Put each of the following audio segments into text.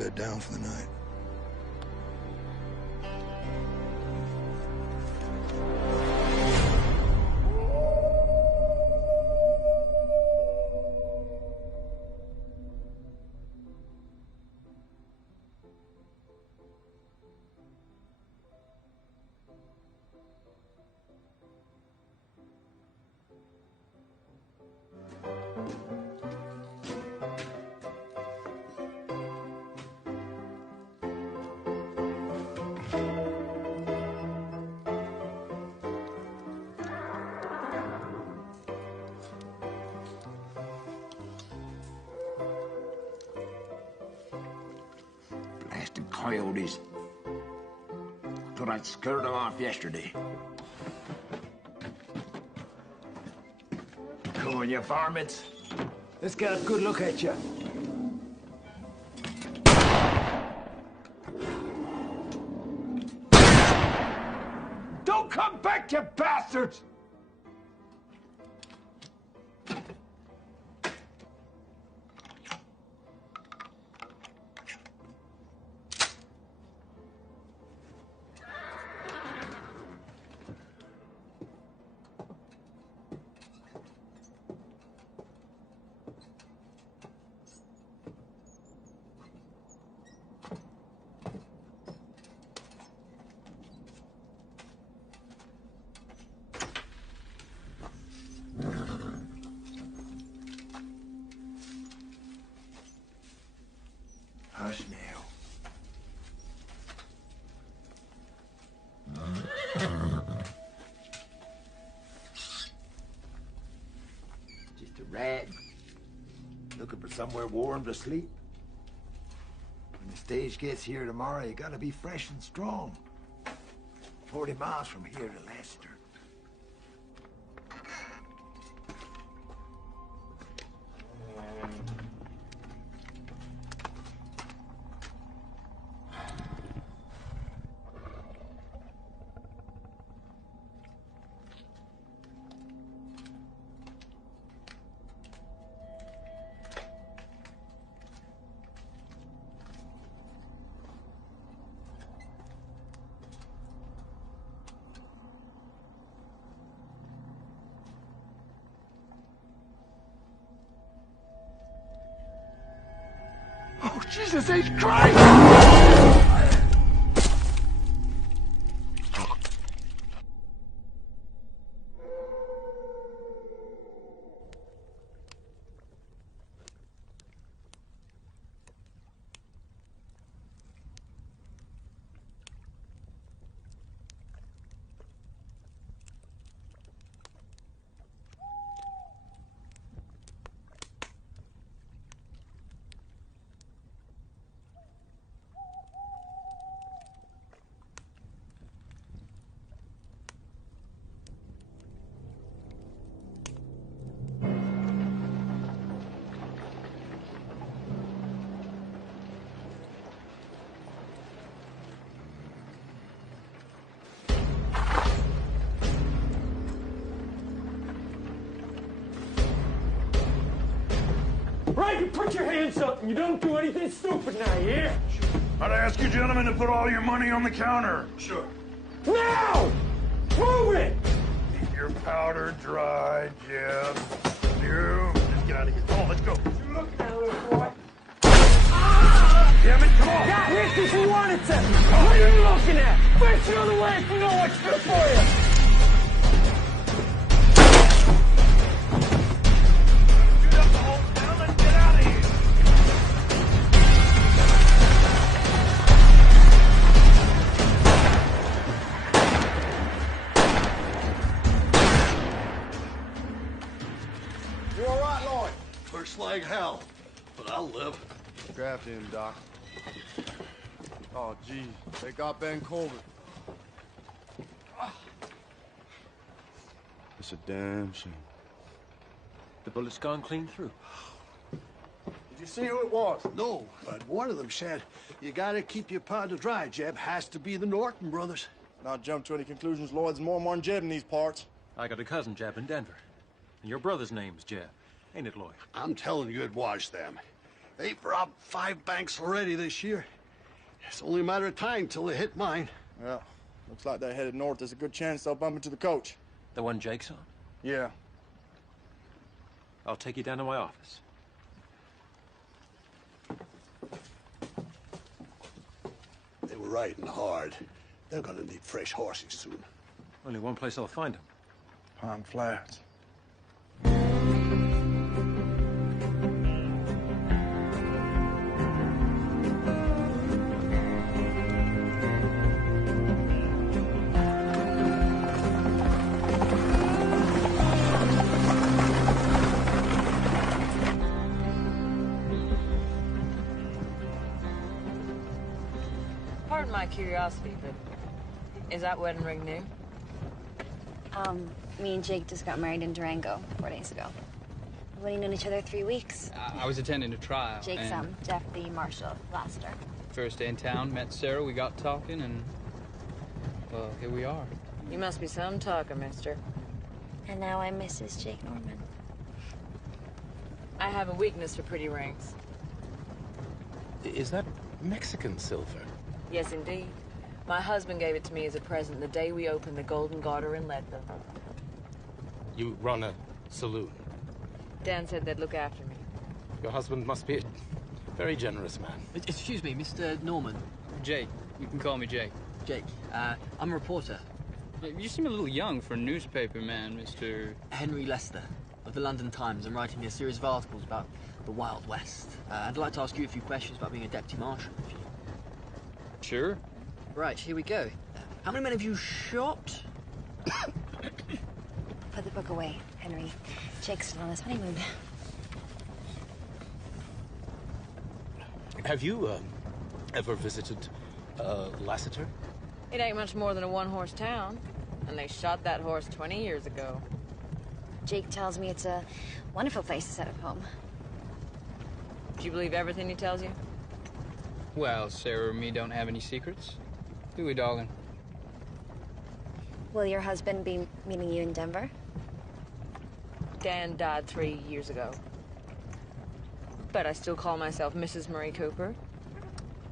bed down for the night. Blasted coyotes. Thought I'd scared them off yesterday. Come on, you varmints. Let's get a good look at you. Don't come back, you bastards! Hush now. Just a rat looking for somewhere warm to sleep. When the stage gets here tomorrow, you gotta be fresh and strong. 40 miles from here to Leicester. Oh, Jesus H. Christ! Right, you put your hands up and you don't do anything stupid now, you hear? I'd ask you gentlemen to put all your money on the counter. Sure. Now! Move it! Keep your powder dry, Jeb. You. Let's get out of here. Come on, let's go. You look now, little boy. Damn it, come on. Got hit because you wanted to. What are you looking at? Face the other way if you know what's good for you. You all right, Lloyd? First like hell, but I'll live. Grab him, Doc. Oh, gee, they got Ben Colbert. It's a damn shame. The bullet's gone clean through. Did you see who it was? No, but one of them said, you gotta keep your powder dry, Jeb. Has to be the Norton brothers. Not jump to any conclusions, Lloyd. There's more than one Jeb in these parts. I got a cousin, Jeb, in Denver. And your brother's name's Jeb. Ain't it, Lloyd? I'm telling you, it was them. They've robbed 5 banks already this year. It's only a matter of time till they hit mine. Well, looks like they're headed north. There's a good chance they'll bump into the coach. The one Jake's on? Yeah. I'll take you down to my office. They were riding hard. They're gonna need fresh horses soon. Only one place I'll find them. Pine Flats. Pardon my curiosity, but is that wedding ring new? Me and Jake just got married in Durango 4 days ago. We've only known each other 3 weeks. I was attending a trial. Jake's and Jeff the Marshal Laster. First day in town, met Sarah, we got talking, and well, here we are. You must be some talker, mister. And now I'm Mrs. Jake Norman. I have a weakness for pretty rings. Is that Mexican silver? Yes, indeed. My husband gave it to me as a present the day we opened the Golden Garter in Leadville. You run a saloon. Dan said they'd look after me. Your husband must be a very generous man. Excuse me, Mr. Norman. Jake, you can call me Jake. Jake, I'm a reporter. You seem a little young for a newspaper man, Mr. Henry Lester of the London Times. I'm writing a series of articles about the Wild West. I'd like to ask you a few questions about being a deputy marshal. Sure. Right, here we go. How many men have you shot? Put the book away, Henry. Jake's still on his honeymoon. Have you ever visited Lassiter? It ain't much more than a one-horse town, and they shot that horse 20 years ago. Jake tells me it's a wonderful place to set up home. Do you believe everything he tells you? Well, Sarah and me don't have any secrets. Do we, darling? Will your husband be meeting you in Denver? Dan died 3 years ago. But I still call myself Mrs. Murray Cooper,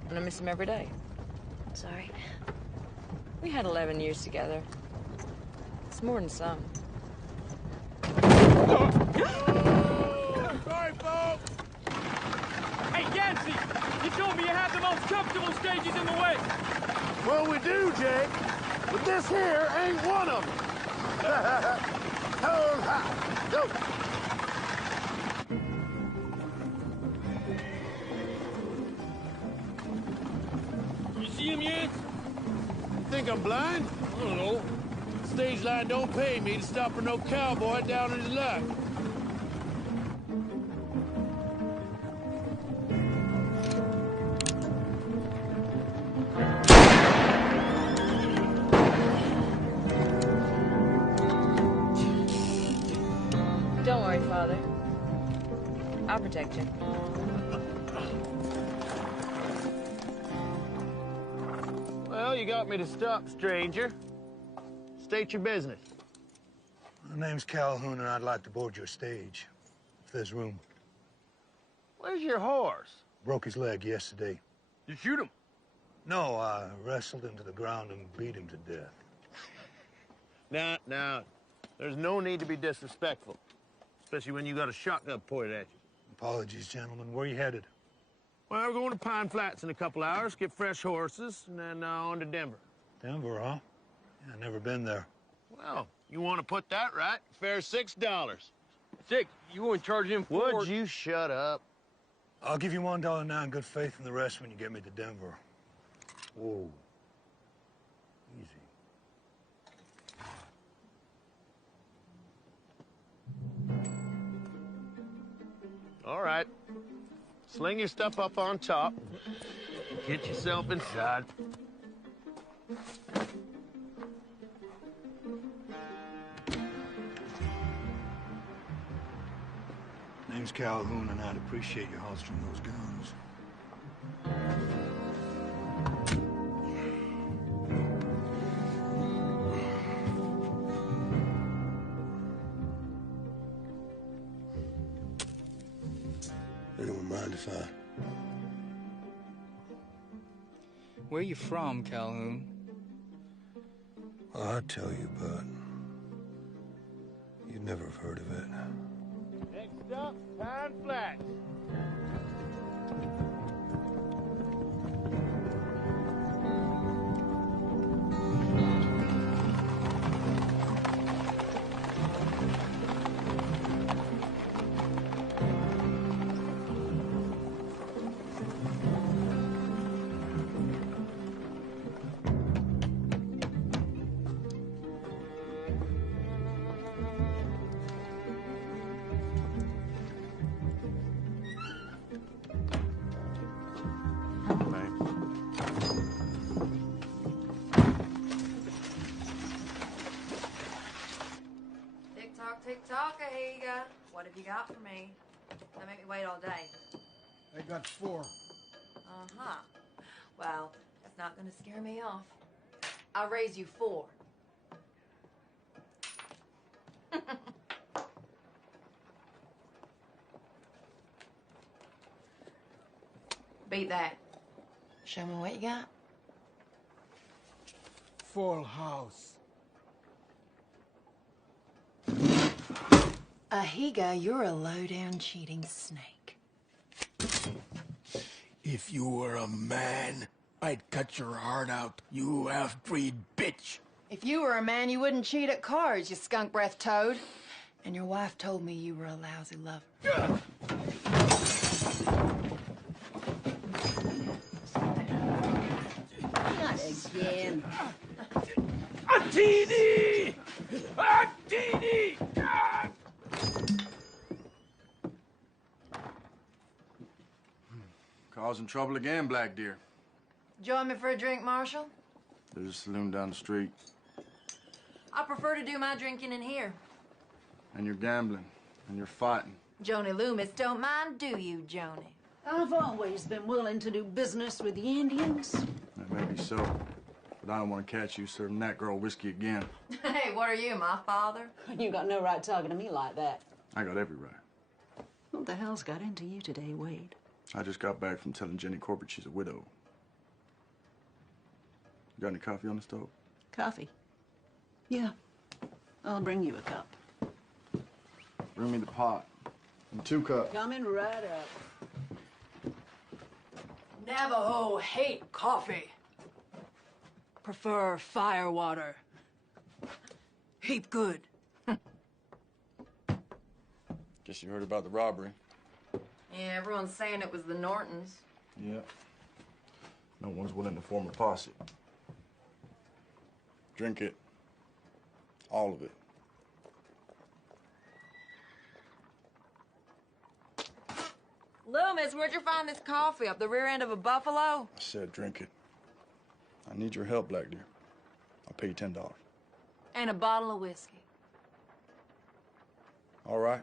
and I miss him every day. Sorry. We had 11 years together. It's more than some. Sorry, folks. Hey, Yancey! You told me you had the most comfortable stages in the West. Well, we do, Jake. But this here ain't one of them. Hold high. Go. You see him yet? Think I'm blind? I don't know. Stage line don't pay me to stop for no cowboy down in his luck. Don't worry, Father. I'll protect you. Well, you got me to stop, stranger. State your business. My name's Calhoun, and I'd like to board your stage, if there's room. Where's your horse? Broke his leg yesterday. You shoot him? No, I wrestled him to the ground and beat him to death. Now, there's no need to be disrespectful, especially when you got a shotgun pointed at you. Apologies, gentlemen. Where are you headed? Well, we're going to Pine Flats in a couple hours, get fresh horses, and then on to Denver. Denver, huh? Yeah, I've never been there. Well, you want to put that right? Fare $6. 6? You won't charge him for... Would you shut up? I'll give you $1 now in good faith and the rest when you get me to Denver. Whoa. Easy. All right. Sling your stuff up on top. Get yourself inside. Name's Calhoun, and I'd appreciate you holstering those guns. Anyone mind if I Where you from, Calhoun? I'll tell you, but you'd never have heard of it. Next up, Pine Flats. Tick-tock, Ahiga. What have you got for me? Don't make me wait all day. I got 4. Uh-huh. Well, that's not gonna scare me off. I'll raise you 4. Beat that. Show me what you got. Full house. Ahiga, you're a low-down cheating snake. If you were a man, I'd cut your heart out, you half-breed bitch. If you were a man, you wouldn't cheat at cards, you skunk-breath toad. And your wife told me you were a lousy lover. Not again. Attini! Attini! Causing trouble again, Black Deer. Join me for a drink, Marshal? There's a saloon down the street. I prefer to do my drinking in here. And you're gambling. And you're fighting. Joni Loomis don't mind, do you, Joni? I've always been willing to do business with the Indians. That may be so. But I don't want to catch you serving that girl whiskey again. Hey, what are you, my father? You got no right talking to me like that. I got every right. What the hell's got into you today, Wade? I just got back from telling Jenny Corbett she's a widow. You got any coffee on the stove? Coffee? Yeah. I'll bring you a cup. Bring me the pot. And 2 cups. Coming right up. Navajo hate coffee. Prefer fire water. Heap good. Guess you heard about the robbery. Yeah, everyone's saying it was the Nortons. Yeah. No one's willing to form a posse. Drink it. All of it. Loomis, where'd you find this coffee? Up the rear end of a buffalo? I said drink it. I need your help, Black Deer. I'll pay you $10. And a bottle of whiskey. All right.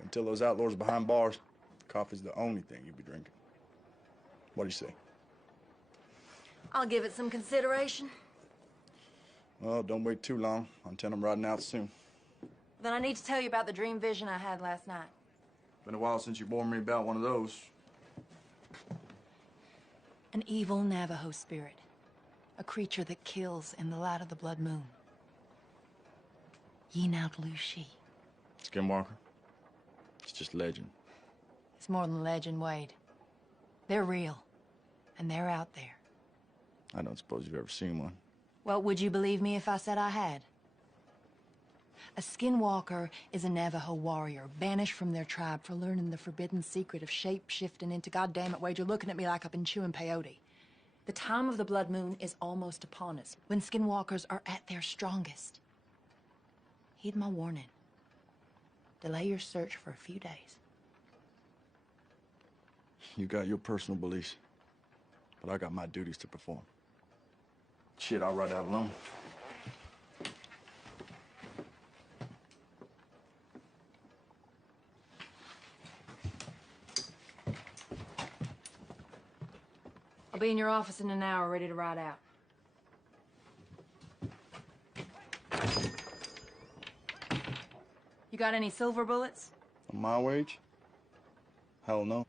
Until those outlaws are behind bars, coffee's the only thing you'll be drinking. What do you say? I'll give it some consideration. Well, don't wait too long. I'm telling I'm riding out soon. Then I need to tell you about the dream vision I had last night. Been a while since you warned me about one of those. An evil Navajo spirit. A creature that kills in the light of the blood moon. Yinaltlushi. Skinwalker? It's just legend. It's more than legend, Wade. They're real. And they're out there. I don't suppose you've ever seen one. Well, would you believe me if I said I had? A skinwalker is a Navajo warrior, banished from their tribe for learning the forbidden secret of shape-shifting into, goddamn it, Wade, you're looking at me like I've been chewing peyote. The time of the blood moon is almost upon us, when skinwalkers are at their strongest. Heed my warning. Delay your search for a few days. You got your personal beliefs, but I got my duties to perform. Shit, I'll ride out alone. I'll be in your office in an hour, ready to ride out. You got any silver bullets? On my wage? Hell no.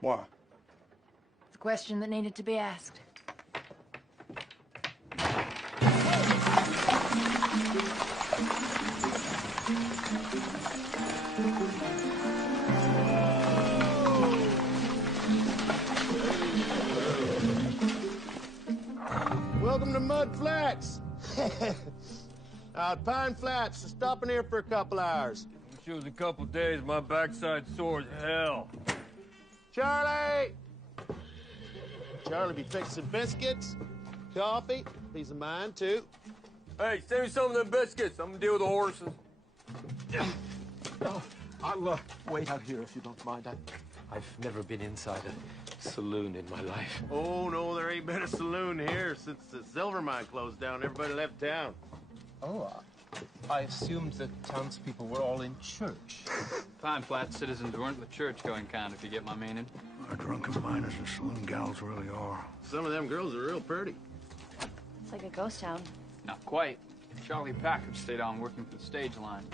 Why? The question that needed to be asked. Welcome to Mud Flats. Pine Flats, stopping here for a couple hours. Wish it was a couple days. My backside sore as hell. Charlie! Charlie be fixing biscuits, coffee, piece of mine, too. Hey, save me some of them biscuits. I'm gonna deal with the horses. I'll wait out here if you don't mind. I've never been inside a saloon in my life. Oh, no, there ain't been a saloon here since the silver mine closed down. Everybody left town. Oh, I assumed that townspeople were all in church. Pine Flat citizens weren't the church-going kind, if you get my meaning. Our drunken miners and saloon gals really are. Some of them girls are real pretty. It's like a ghost town. Not quite. Charlie Packard stayed on working for the stage line.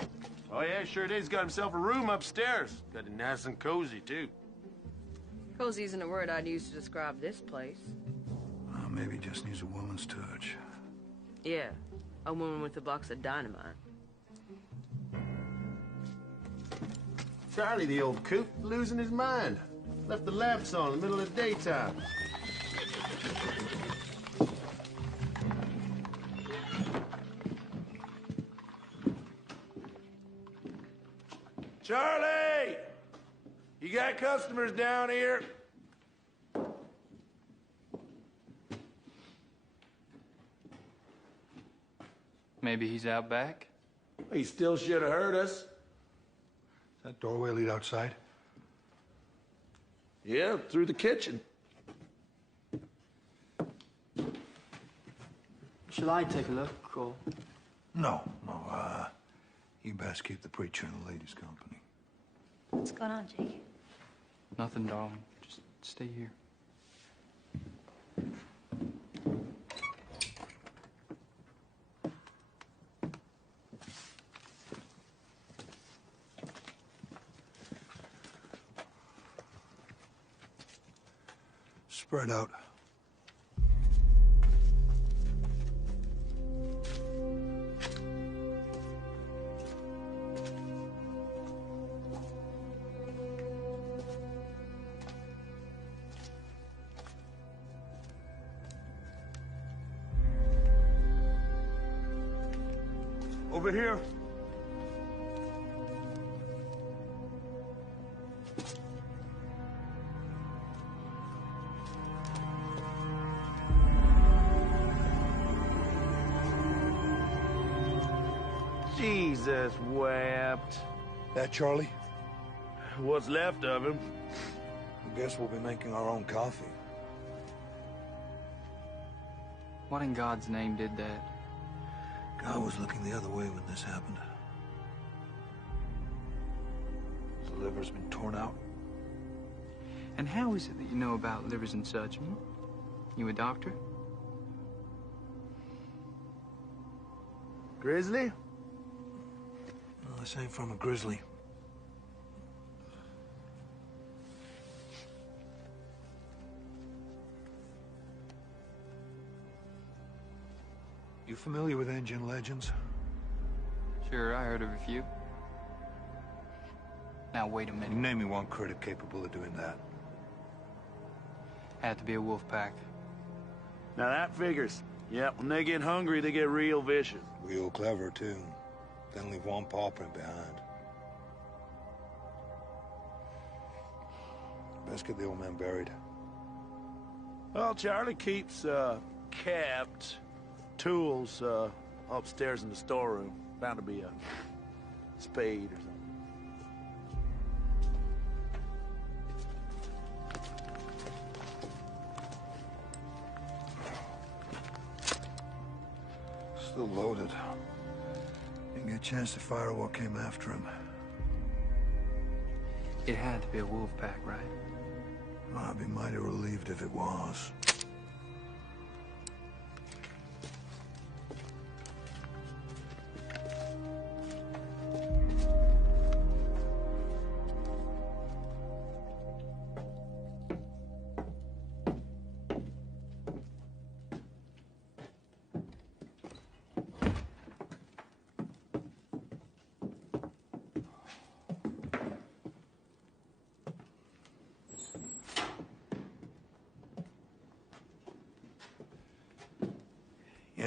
Oh, yeah, sure did. He's got himself a room upstairs. Got it nice and cozy, too. Cozy isn't a word I'd use to describe this place. Maybe just needs a woman's touch. Yeah, a woman with a box of dynamite. Charlie, the old coot, losing his mind. Left the lamps on in the middle of the daytime. Charlie! You got customers down here? Maybe he's out back? He still should have heard us. That doorway lead outside? Yeah, through the kitchen. Shall I take a look, or...? No. You best keep the preacher in the ladies' company. What's going on, Jake? Nothing, darling. Just stay here. Spread out. Over here. Jesus wept. That Charlie? What's left of him. I guess we'll be making our own coffee. What in God's name did that? God was looking the other way when this happened. The liver's been torn out. And how is it that you know about livers and such? Hmm? You a doctor? Grizzly? Well, this ain't from a grizzly. You familiar with Indian legends? Sure, I heard of a few. Now, wait a minute. Name me one critic capable of doing that. Had to be a wolf pack. Now that figures. Yep, when they get hungry, they get real vicious. Real clever, too. Then leave one paw print behind. Best get the old man buried. Well, Charlie keeps, kept tools, upstairs in the storeroom. Bound to be a spade or something. Still loaded. Didn't get a chance to fire what came after him. It had to be a wolf pack, right? I'd be mighty relieved if it was.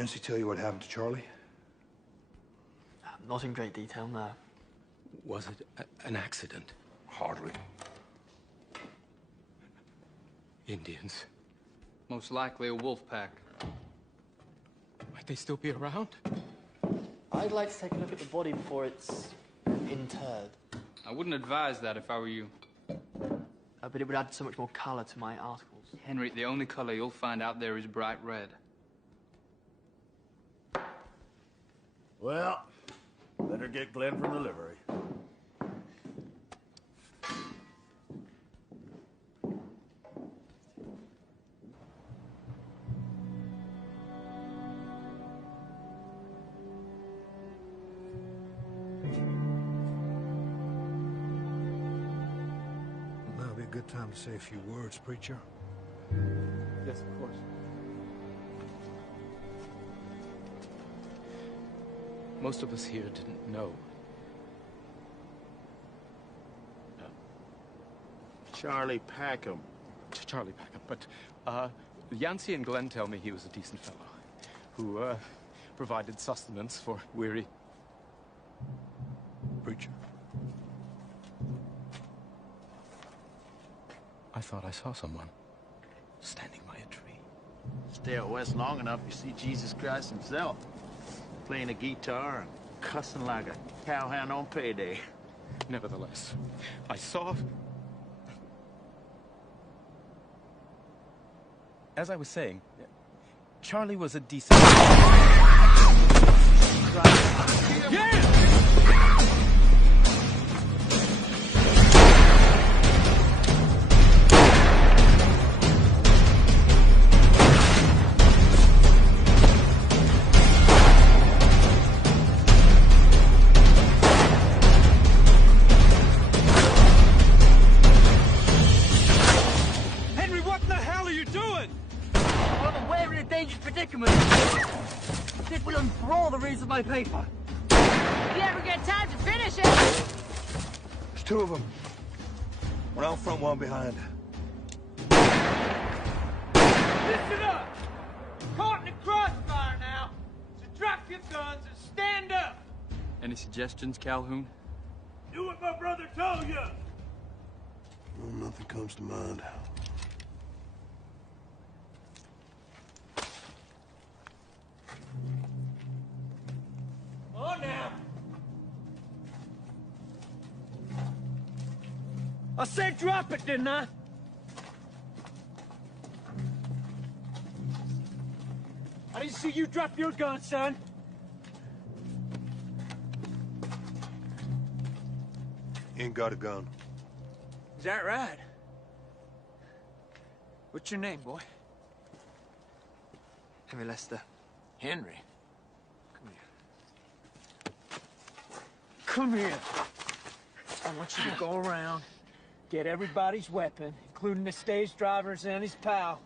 Yancey tell you what happened to Charlie? Not in great detail, no. Was it an accident? Hardly. Indians. Most likely a wolf pack. Might they still be around? I'd like to take a look at the body before it's interred. I wouldn't advise that if I were you. But it would add so much more color to my articles. Henry, the only color you'll find out there is bright red. Well, better get Glenn from the livery. Now be a good time to say a few words, preacher. Yes, of course. Most of us here didn't know. Charlie Packham. Charlie Packham, but Yancey and Glenn tell me he was a decent fellow who provided sustenance for weary Preacher. I thought I saw someone standing by a tree. Stay out west long enough, you see Jesus Christ himself. Playing a guitar and cussing like a cowhand on payday. Nevertheless, I saw... As I was saying, Charlie was a decent... Yeah! Henry, what the hell are you doing? Well, we're in a dangerous predicament. This will enthrall the readers of my paper. If you ever get time to finish it. There's two of them. One out front, one behind. Listen up! Caught in the crossfire now. So drop your guns and stand up. Any suggestions, Calhoun? Do what my brother told you. Well, nothing comes to mind. On now. I said drop it, didn't I? I didn't see you drop your gun, son. Ain't got a gun. Is that right? What's your name, boy? Henry Lester. Henry. Come here. I want you to go around, get everybody's weapon, including the stage driver's and his pal.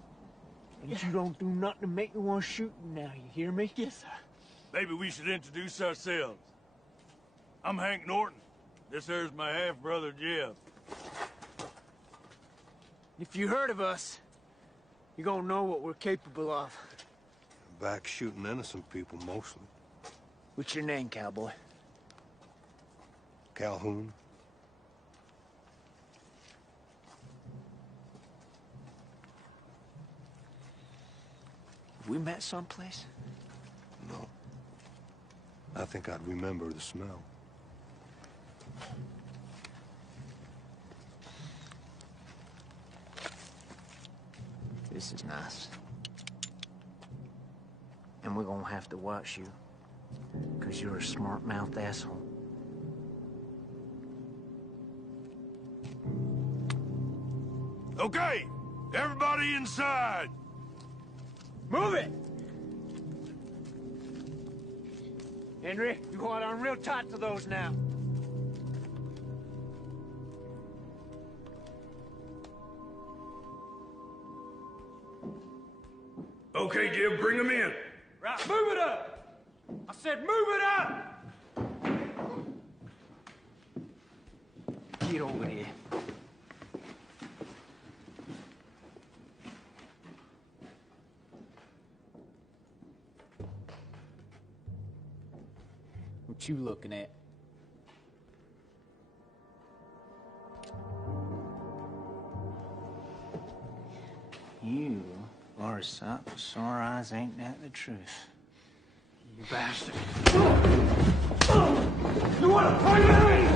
And you don't do nothing to make me want to shoot you now, you hear me? Yes, sir. Maybe we should introduce ourselves. I'm Hank Norton. This here's my half-brother, Jeff. If you heard of us, you're gonna know what we're capable of. Back shooting innocent people, mostly. What's your name, cowboy? Calhoun. Have we met someplace? No. I think I'd remember the smell. This is nice. And we're gonna have to watch you, 'cause you're a smart-mouthed asshole. Okay, everybody inside. Move it! Henry, you hold on real tight to those now. Okay, Jim, bring them in. Right, move it up! I said move it up! Get over here. What you looking at? You are a sight for sore eyes, ain't that the truth? You bastard. You wanna fight me?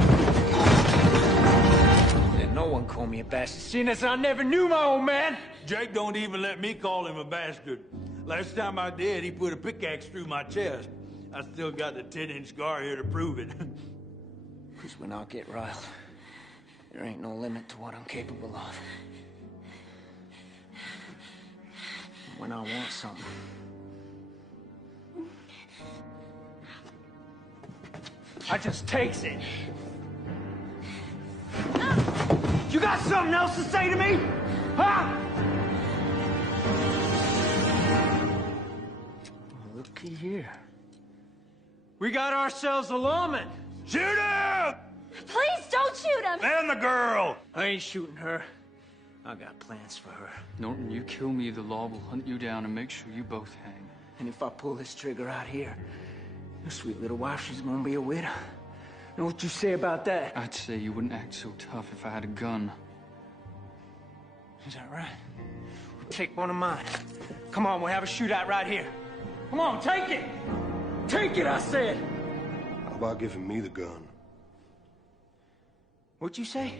Then no one call me a bastard, seeing as I never knew my old man. Jake don't even let me call him a bastard. Last time I did, he put a pickaxe through my chest. I still got the 10-inch scar here to prove it. Because when I get riled, there ain't no limit to what I'm capable of. When I want something, I just takes it. You got something else to say to me? Huh? Looky here. We got ourselves a lawman. Shoot him! Please don't shoot him! And the girl! I ain't shooting her. I got plans for her. Norton, you kill me, the law will hunt you down and make sure you both hang. And if I pull this trigger out here, your sweet little wife, she's gonna be a widow. Know what you say about that? I'd say you wouldn't act so tough if I had a gun. Is that right? Take one of mine. Come on, we'll have a shootout right here. Come on, take it! Take it, I said! How about giving me the gun? What'd you say?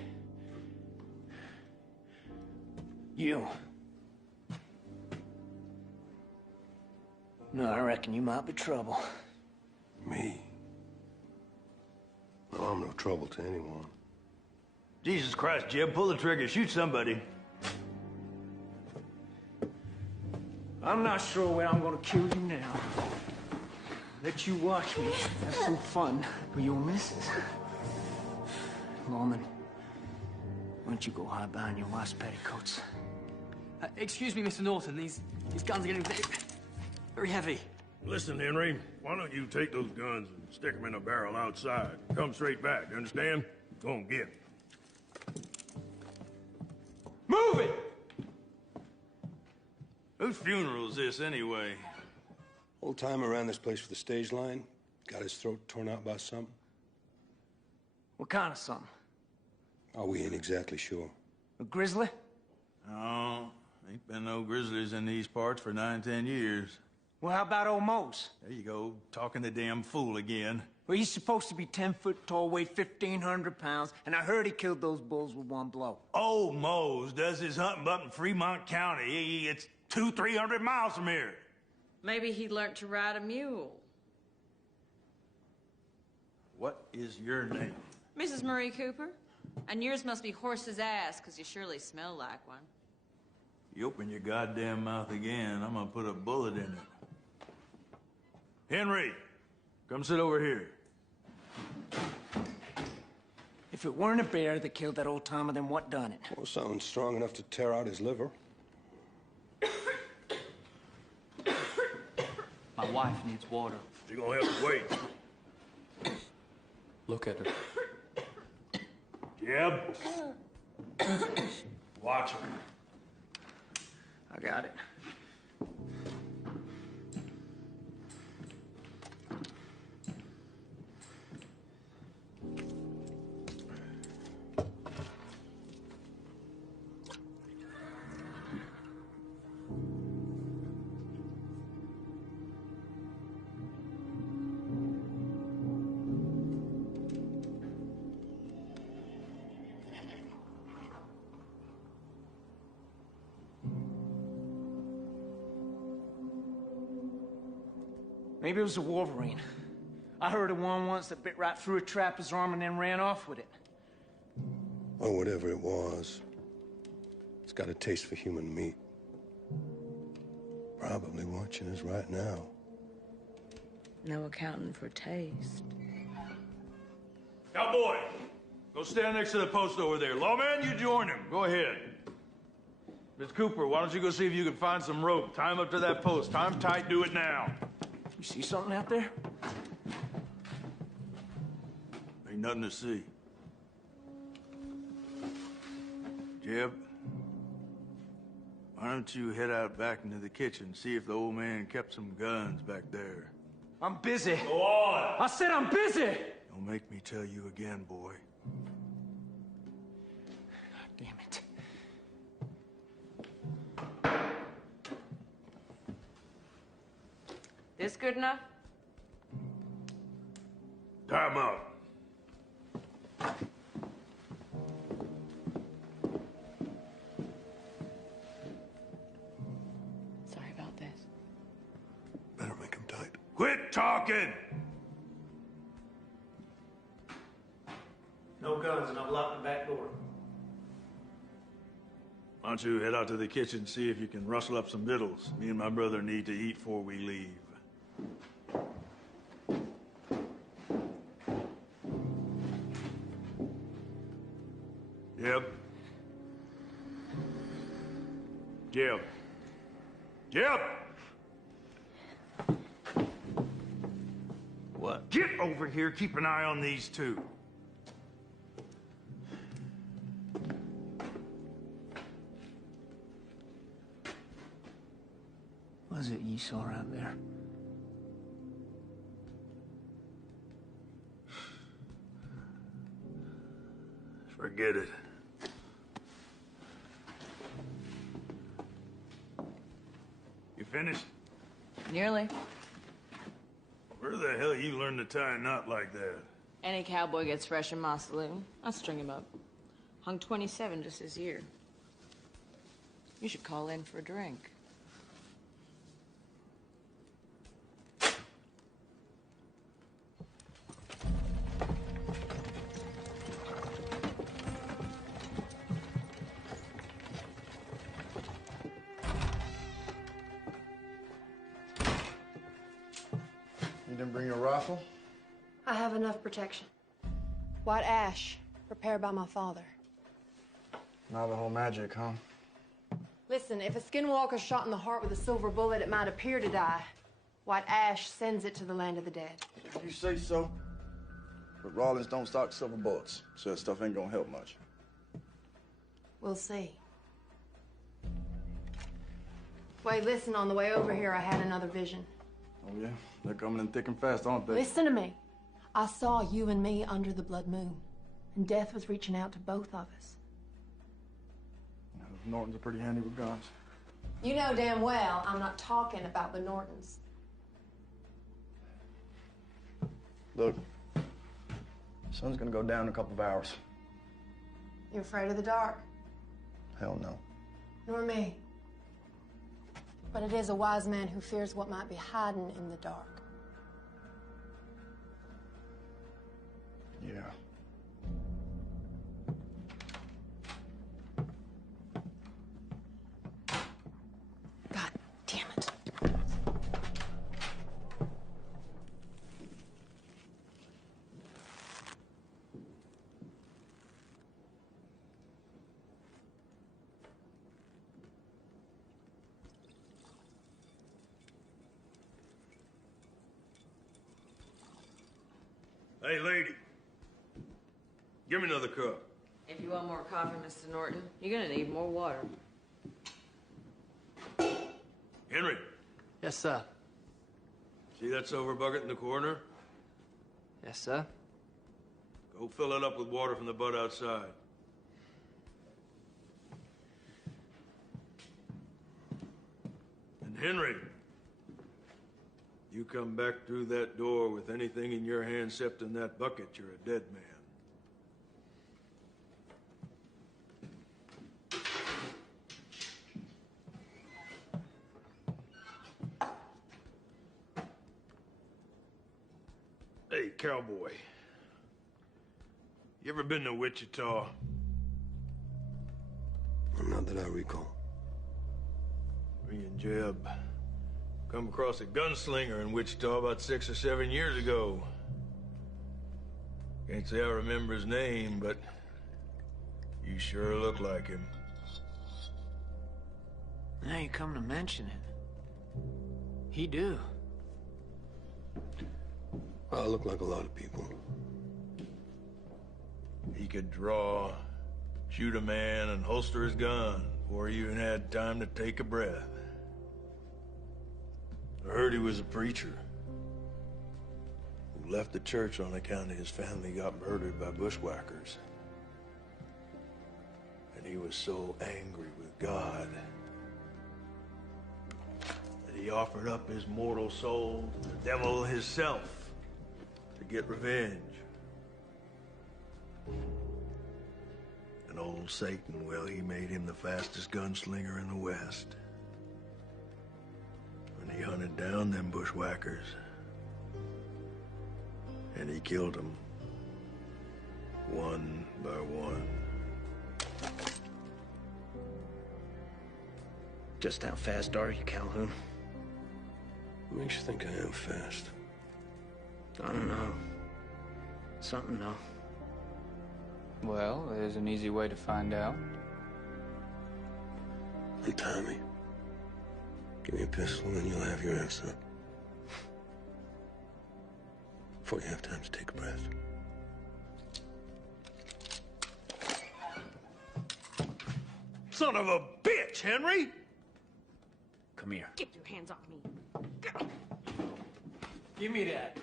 You. No, I reckon you might be trouble. Me? Well, I'm no trouble to anyone. Jesus Christ, Jeb, pull the trigger, shoot somebody. I'm not sure where I'm gonna kill you now. Let you watch me have some fun for your missus. Lawman, why don't you go hide behind your wife's petticoats? Excuse me, Mr. Norton. These guns are getting very heavy. Listen, Henry, why don't you take those guns and stick them in a barrel outside? Come straight back, you understand? Go on, get. Move it! Whose funeral is this, anyway? Old timer ran this place for the stage line. Got his throat torn out by something. What kind of something? Oh, we ain't exactly sure. A grizzly? No, ain't been no grizzlies in these parts for 9, 10 years. Well, how about old Mose? There you go, talking the damn fool again. Well, he's supposed to be 10 foot tall, weighed 1,500 pounds, and I heard he killed those bulls with one blow. Old Mose does his hunting up in Fremont County. It's 200-300 miles from here. Maybe he learned to ride a mule. What is your name? Mrs. Marie Cooper? And yours must be horse's ass, because you surely smell like one. You open your goddamn mouth again, I'm gonna put a bullet in it. Henry, come sit over here. If it weren't a bear that killed that old timer, then what done it? Well, something strong enough to tear out his liver. My wife needs water. You're gonna have to wait. Look at her. Jeb. Watch her. I got it. Maybe it was a wolverine. I heard of one once that bit right through a trapper's arm and then ran off with it. Or whatever it was. It's got a taste for human meat. Probably watching us right now. No accounting for taste. Cowboy, go stand next to the post over there. Lawman, you join him. Go ahead. Miss Cooper, why don't you go see if you can find some rope? Tie him up to that post. Tie him tight, do it now. You see something out there? Ain't nothing to see. Jeb, why don't you head out back into the kitchen, see if the old man kept some guns back there. I'm busy. Go on. I said I'm busy! Don't make me tell you again, boy. God damn it. This good enough? Time up. Sorry about this. Better make him tight. Quit talking! No guns, and I've locked the back door. Why don't you head out to the kitchen, see if you can rustle up some victuals. Me and my brother need to eat before we leave. Jeb. Jeb. Jeb! What? Get over here, keep an eye on these two. What is it you saw out there? Forget it. You finished? Nearly. Where the hell you learn to tie a knot like that? Any cowboy gets fresh in my saloon. I string him up. Hung 27 just this year. You should call in for a drink. You didn't bring your rifle? I have enough protection. White ash, prepared by my father. Navajo magic, huh? Listen, if a skinwalker's shot in the heart with a silver bullet, it might appear to die. White ash sends it to the land of the dead. If you say so. But Rawlins don't stock silver bullets, so that stuff ain't gonna help much. We'll see. Wait, listen, on the way over here, I had another vision. Oh, yeah? They're coming in thick and fast, aren't they? Listen to me. I saw you and me under the blood moon, and death was reaching out to both of us. Yeah, those Nortons are pretty handy with guns. You know damn well I'm not talking about the Nortons. Look, the sun's gonna go down in a couple of hours. You afraid of the dark? Hell no. Nor me. But it is a wise man who fears what might be hiding in the dark. Yeah. God damn it. Hey, lady. Give me another cup. If you want more coffee, Mr. Norton, you're gonna need more water. Henry. Yes, sir. See that silver bucket in the corner? Yes, sir. Go fill it up with water from the butt outside. And Henry, you come back through that door with anything in your hand except in that bucket, you're a dead man. Hey, cowboy. You ever been to Wichita? Not that I recall. Me and Jeb come across a gunslinger in Wichita about 6 or 7 years ago. Can't say I remember his name, but you sure look like him. Now you come to mention it. He do. I look like a lot of people. He could draw, shoot a man, and holster his gun before he even had time to take a breath. I heard he was a preacher. left the church on account of his family got murdered by bushwhackers. And he was so angry with God that he offered up his mortal soul to the devil himself to get revenge. And old Satan, well, he made him the fastest gunslinger in the West. When he hunted down them bushwhackers, and he killed them one by one. Just how fast are you, Calhoun? What makes you think I am fast? I don't know. Something, though. Well, there's an easy way to find out. Untie me. Give me a pistol and you'll have your answer. Before you have time to take a breath. Son of a bitch, Henry! Come here. Get your hands off me. Give me that.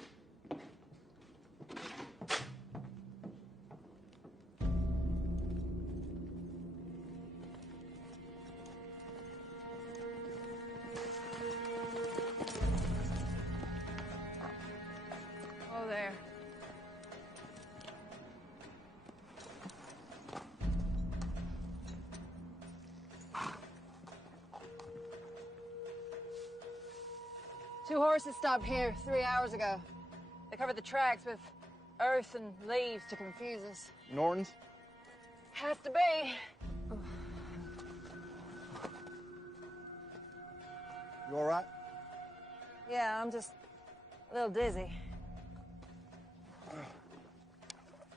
Oh, there. Two horses stopped here 3 hours ago. They covered the tracks with earth and leaves to confuse us. Norton's? Has to be. You all right? Yeah, I'm just a little dizzy.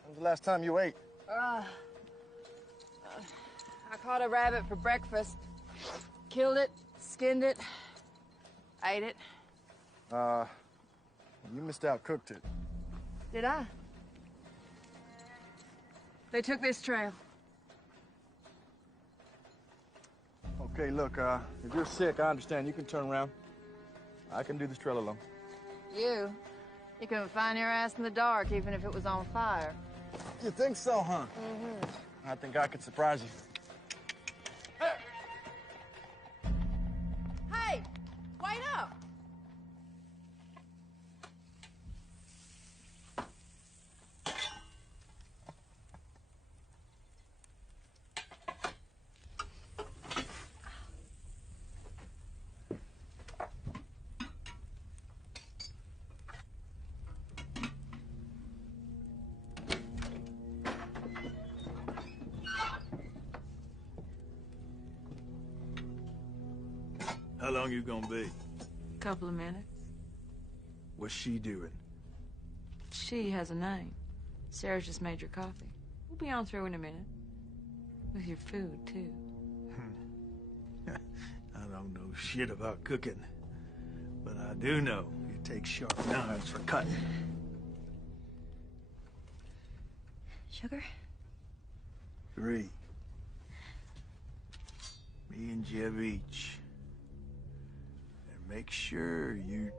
When's the last time you ate? I caught a rabbit for breakfast. Killed it, skinned it, ate it. You missed out, cooked it. Did I? They took this trail. Okay, look, if you're sick, I understand. You can turn around. I can do this trail alone. You couldn't find your ass in the dark, even if it was on fire. You think so, huh? Mm-hmm. I think I could surprise you. Hey, wait up! How long you gonna be? Couple of minutes. What's she doing? She has a name. Sarah's just made your coffee. We'll be on through in a minute. With your food, too. I don't know shit about cooking, but I do know you take sharp knives for cutting. Sugar? 3. Me and Jeb each. And make sure you...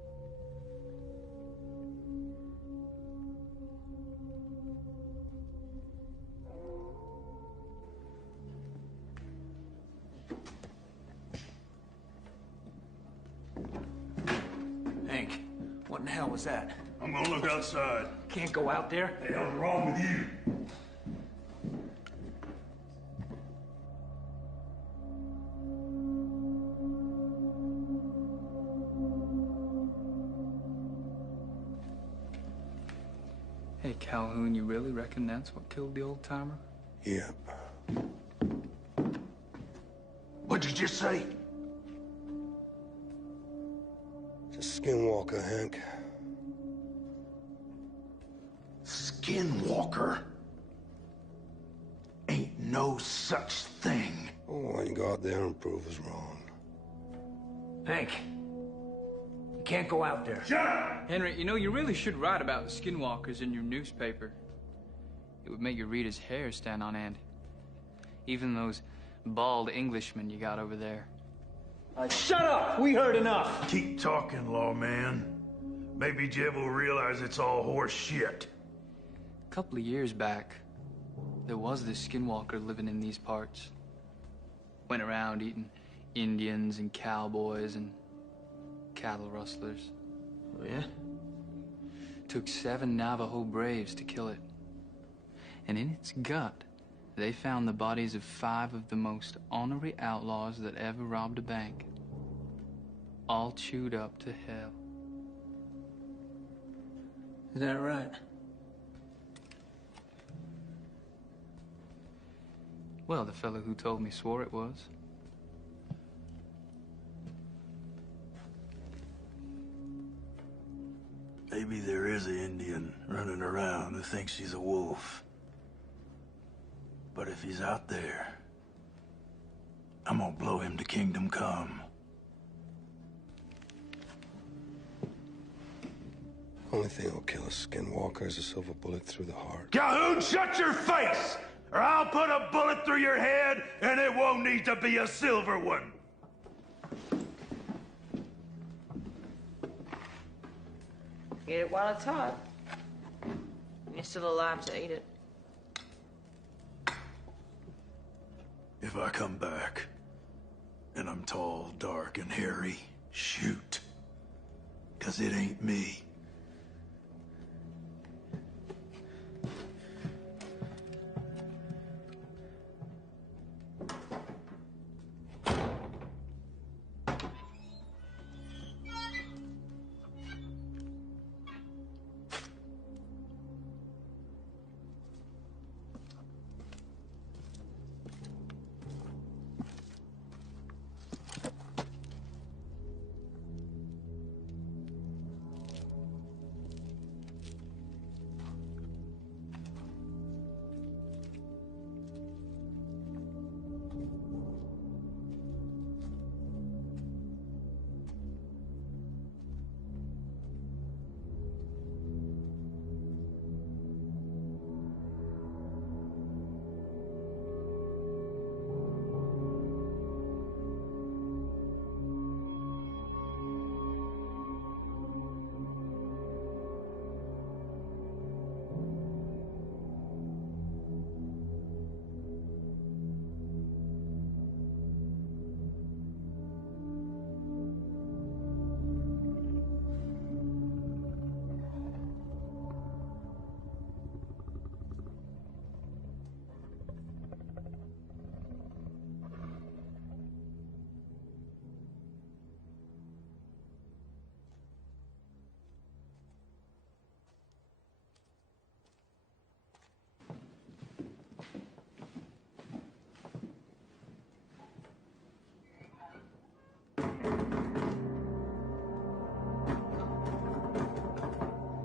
Hank, what in the hell was that? I'm gonna look outside. Can't go out there? The hell's wrong with you? Hey, Calhoun, you really reckon that's what killed the old timer? Yep. What'd you just say? It's a skinwalker, Hank. Skinwalker? Ain't no such thing. Oh, why don't you go out there and prove us wrong? Hank, you can't go out there. Shut up! Henry, you know, you really should write about the skinwalkers in your newspaper. It would make your readers' hair stand on end. Even those bald Englishmen you got over there. Shut up! We heard enough! Keep talking, lawman. Maybe Jeb will realize it's all horse shit. A couple of years back, there was this skinwalker living in these parts. Went around eating Indians and cowboys and cattle rustlers. Oh, yeah? Took 7 Navajo braves to kill it. And in its gut, they found the bodies of 5 of the most ornery outlaws that ever robbed a bank. All chewed up to hell. Is that right? Well, the fellow who told me swore it was. Maybe there is an Indian running around who thinks he's a wolf. But if he's out there, I'm gonna blow him to kingdom come. Only thing that'll kill a skinwalker is a silver bullet through the heart. Calhoun, shut your face! Or I'll put a bullet through your head, and it won't need to be a silver one. Eat it while it's hot. You're still alive to eat it. If I come back, and I'm tall, dark, and hairy, shoot. 'Cause it ain't me.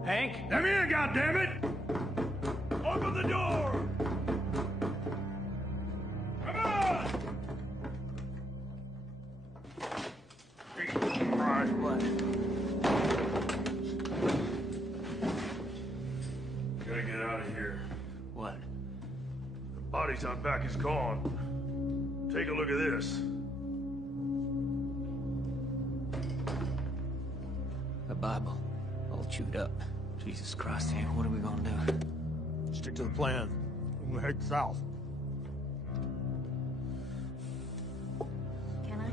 Hank? Come here, goddammit! Open the door! Come on! Right, what? Gotta get out of here. What? The bodies out back is gone. Take a look at this. A Bible. All chewed up. Jesus Christ, Hank, what are we gonna do? Stick to the plan. We're gonna head south. Can I?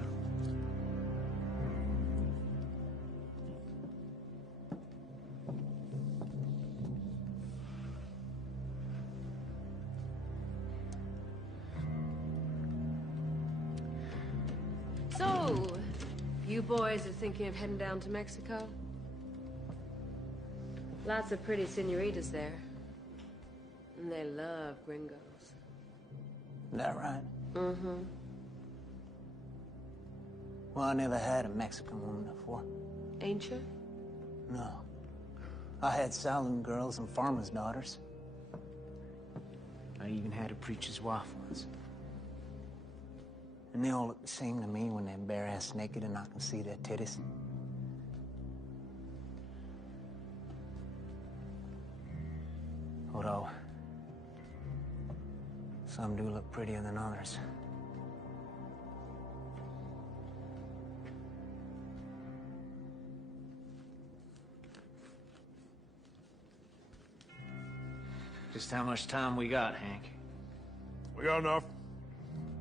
So, you boys are thinking of heading down to Mexico? Lots of pretty senoritas there. And they love gringos. Is that right? Mm-hmm. Well, I never had a Mexican woman before. Ain't you? No. I had Salem girls and farmers' daughters. I even had a preacher's wife once. And they all look the same to me when they're bare-ass naked and I can see their titties. Although, some do look prettier than others. Just how much time we got, Hank? We got enough.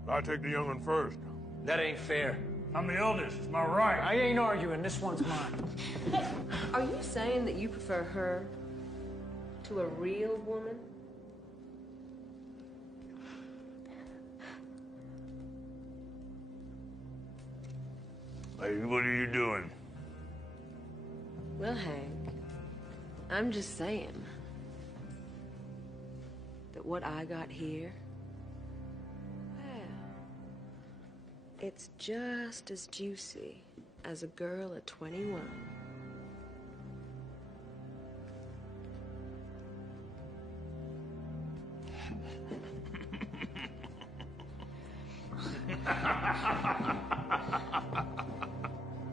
I take the young one first. That ain't fair. I'm the eldest. It's my right. I ain't arguing. This one's mine. Are you saying that you prefer her to a real woman? Hey, what are you doing? Well, Hank, I'm just saying that what I got here, well, it's just as juicy as a girl at 21.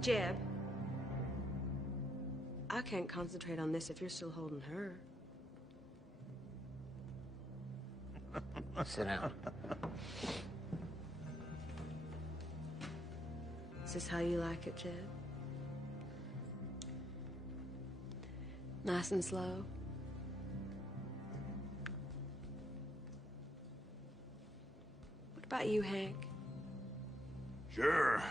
Jeb, I can't concentrate on this if you're still holding her. Sit down. Is this how you like it, Jeb? Nice and slow? What about you, Hank? Sure.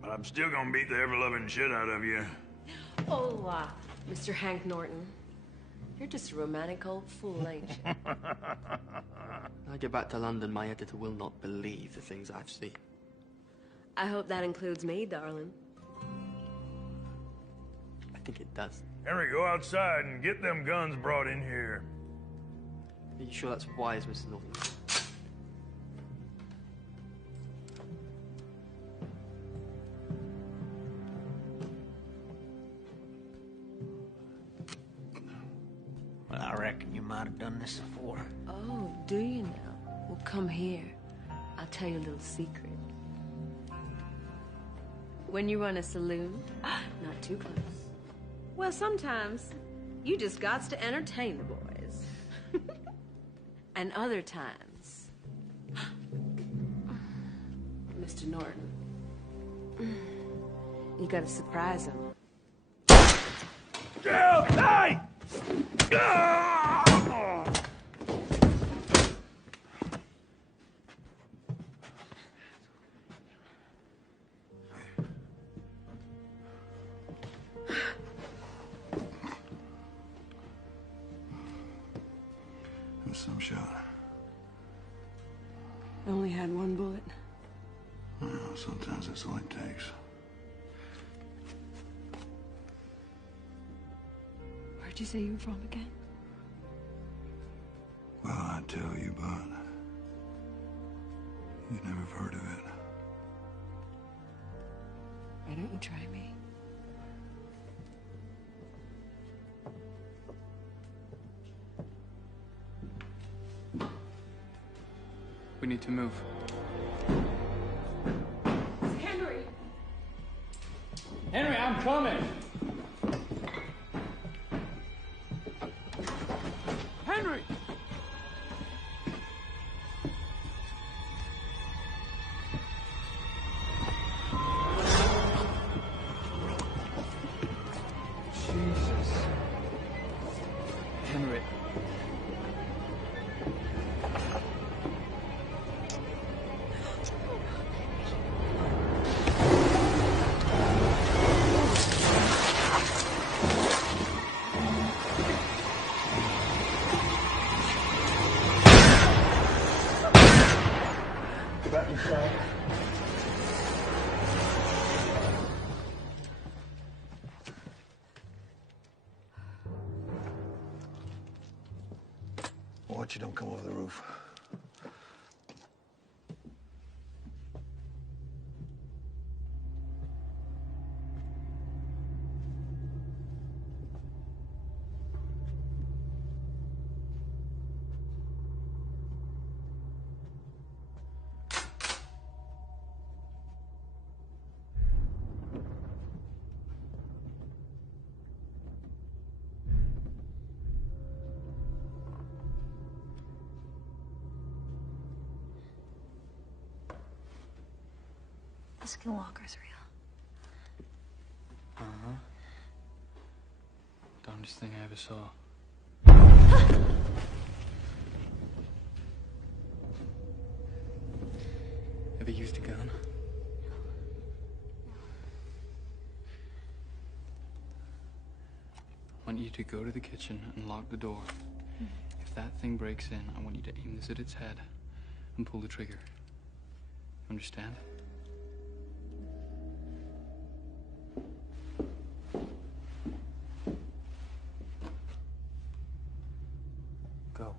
But I'm still gonna beat the ever-loving shit out of you. Oh, Mr. Hank Norton. You're just a romantic old fool, ain't you? When I get back to London, my editor will not believe the things I've seen. I hope that includes me, darling. I think it does. Henry, go outside and get them guns brought in here. Are you sure that's wise, Mr. Norton? Well, I reckon you might have done this before. Oh, do you now? Well, come here. I'll tell you a little secret. When you run a saloon, not too close. Well, sometimes you just gots to entertain the boys. And other times, Mr. Norton, you gotta surprise him. Hey! It was some shot. I only had one bullet. Well, sometimes that's all it takes. Where'd you say you were from again? Well, I tell you, but you never have heard of it. Why don't you try me? We need to move. Henry! Henry, I'm coming! Henry! Jesus. Henry. Back inside. Watch you don't come over the roof. The Skinwalker's real. Uh-huh. Darndest thing I ever saw. Ever used a gun? I want you to go to the kitchen and lock the door. If that thing breaks in, I want you to aim this at its head and pull the trigger. Understand? Go.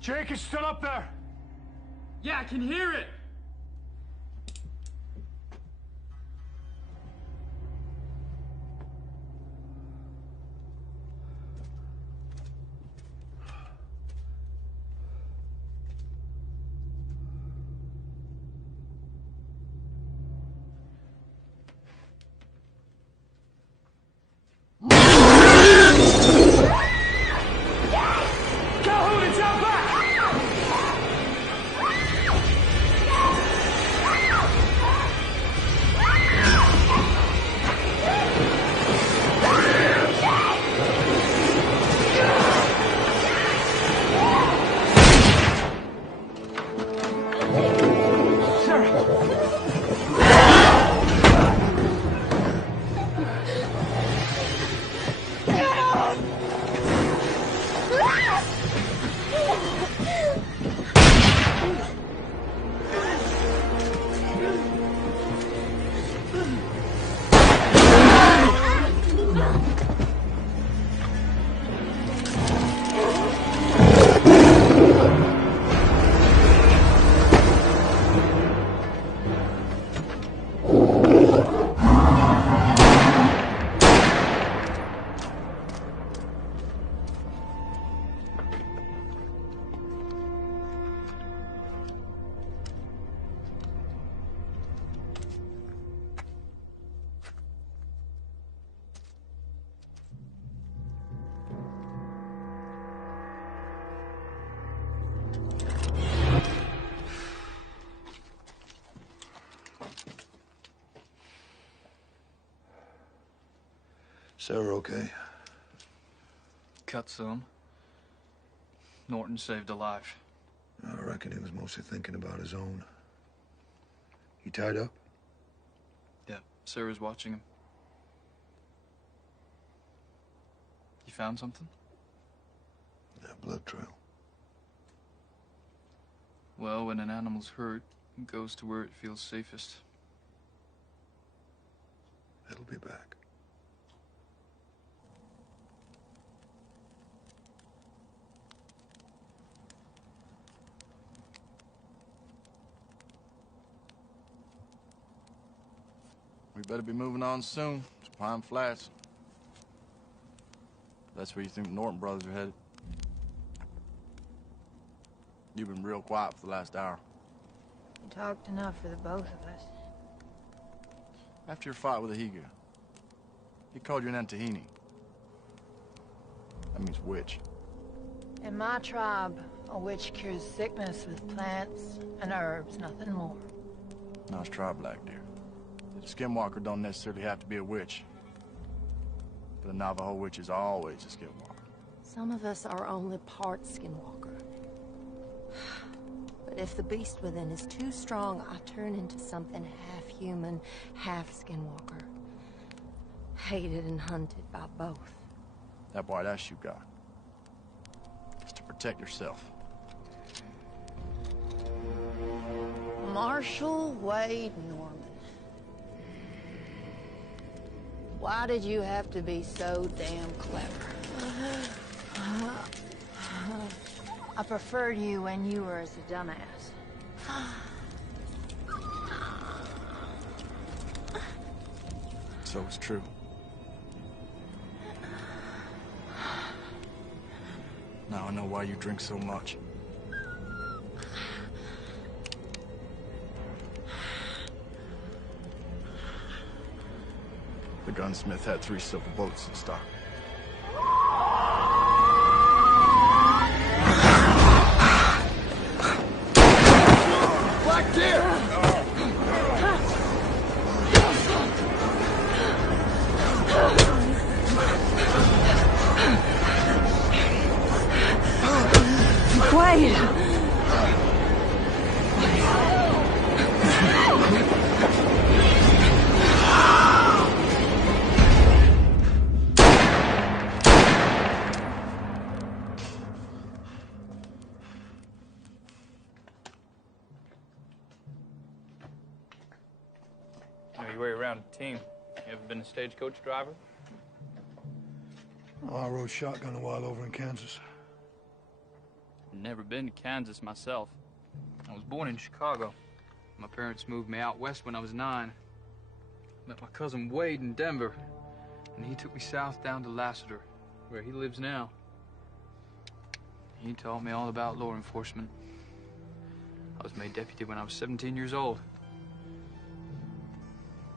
Jake is still up there. Yeah, I can hear it. Sarah okay? Cut some. Norton saved a life. I reckon he was mostly thinking about his own. He tied up? Yeah, Sarah's watching him. You found something? That blood trail. Well, when an animal's hurt, it goes to where it feels safest. It'll be back. We better be moving on soon. It's Pine Flats. That's where you think the Norton brothers are headed. You've been real quiet for the last hour. You talked enough for the both of us. After your fight with the Higa, he called you an Antahini. That means witch. In my tribe, a witch cures sickness with plants and herbs, nothing more. Now it's tribe black, dear. A skinwalker don't necessarily have to be a witch. But a Navajo witch is always a skinwalker. Some of us are only part skinwalker. But if the beast within is too strong, I turn into something half human, half skinwalker. Hated and hunted by both. That white ass you got. It's to protect yourself. Marshall Wade Norman. Why did you have to be so damn clever? I preferred you when you were as a dumbass. So it's true. Now I know why you drink so much. The gunsmith had 3 silver bullets in stock. Black deer! Quiet! Know your way around a team. You ever been a stagecoach driver? Oh, I rode shotgun a while over in Kansas. Never been to Kansas myself. I was born in Chicago. My parents moved me out west when I was 9. Met my cousin Wade in Denver, and he took me south down to Lassiter, where he lives now. He taught me all about law enforcement. I was made deputy when I was 17 years old.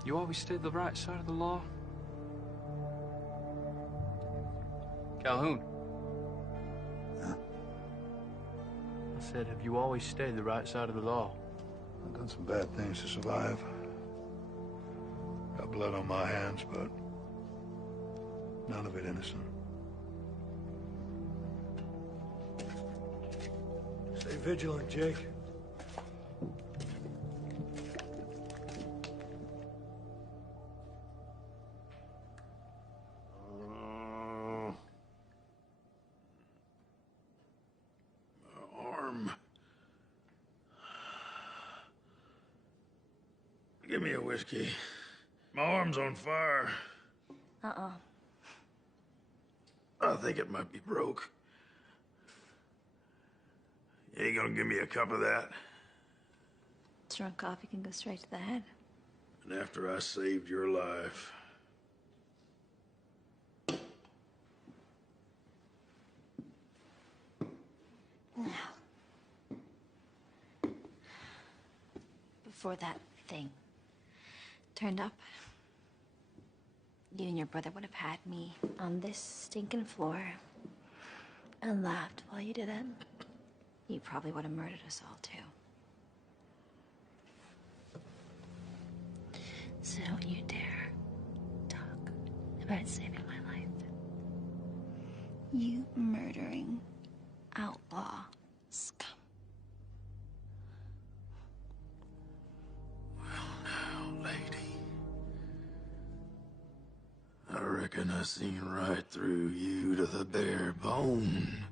You always stayed the right side of the law? Calhoun. Huh? I said, have you always stayed the right side of the law? I've done some bad things to survive. Got blood on my hands, but none of it innocent. Stay vigilant, Jake. Give me a whiskey. My arm's on fire. Uh-uh. I think it might be broke. You ain't gonna give me a cup of that? Strong coffee can go straight to the head. And after I saved your life. Before that thing turned up, you and your brother would have had me on this stinking floor and laughed while you did it. You probably would have murdered us all, too. So don't you dare talk about saving my life. You murdering outlaw scum. Lady, I reckon I seen right through you to the bare bone.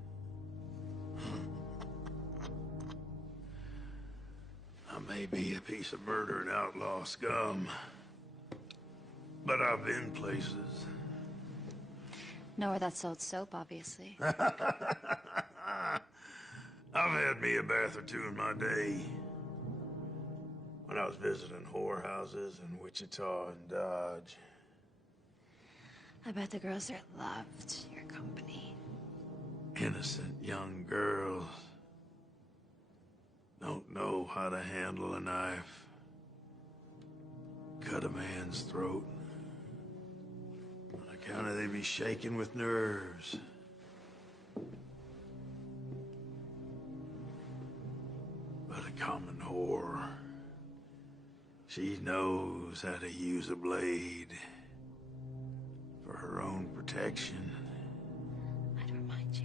I may be a piece of murder and outlaw scum, but I've been places. Know where that sold soap, obviously. I've had me a bath or two in my day. When I was visiting whorehouses in Wichita and Dodge. I bet the girls there loved your company. Innocent young girls. Don't know how to handle a knife. Cut a man's throat. On account of they be shaking with nerves. But a common whore. She knows how to use a blade for her own protection. I'd remind